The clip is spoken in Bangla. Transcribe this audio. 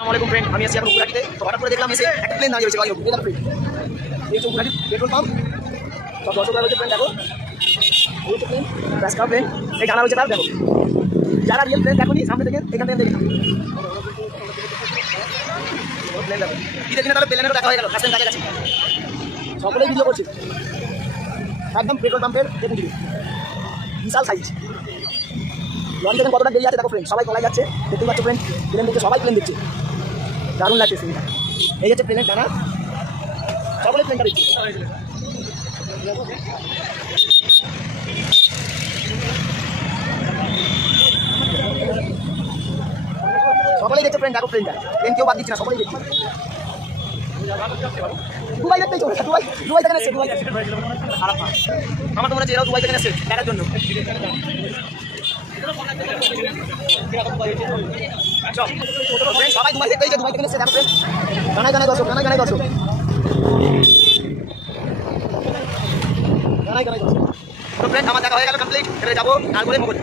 আসসালামু ফ্রেন্ড, আমি আছি এখন উপরাটিতে। তো হঠাৎ করে দেখলাম এসে একটা প্লেন দাঁড়িয়ে রয়েছে। এই যে উপরাটি পেট্রোল পাম্প, সব দর্শকরা রয়েছে। প্লেন দেখো, প্লেন রাস্তা প্লেন এই জানা রয়েছে। তার দেখো, যারা রিয়েল প্লেন দেখো নি সামনে থেকে এখান থেকে দেখে প্লেন দেখো। ঈদের দিনে তাহলে প্লেনেরও দেখা হয়ে গেল, কাছেন কাছাকাছি সকলেই ভিডিও করছে। একদম পেট্রোল পাম্পের দেখুন বিশাল সাইজ। লঞ্চ দেখেন কতটা দেরি আছে দেখো ফ্রেন্ড, সবাই তলায় যাচ্ছে। দেখতেই পাচ্ছ ফ্রেন্ড, প্লেন দেখছে, সবাই প্লেন দেখছে, দারুণ লাগছে সিনটা। এই হচ্ছে প্লেনের ডানা, সকলে প্লেনটা দেখছে। সকলেই দেখছে ফ্রেন্ড, দেখো প্লেনটা, প্লেন কেউ বাদ দিচ্ছে না, সকলেই দেখছে। দুবাই দেখতেই চলে, দুবাই থেকে এসছে, দুবাই আমার তো মনে হচ্ছে এরাও দুবাই থেকে এসছে দেখার জন্য। সবাই দুবাই থেকে দুবাই থেকে এসছে, দেখো ফ্রেন্ড, গানায় গানায় দর্শক, গানায় গানায় দর্শক, গানায় গানায় দর্শক। তো ফ্রেন্ড আমার দেখা হয়ে গেল কমপ্লিট। এবারে যাবো নারকোলে মোগল।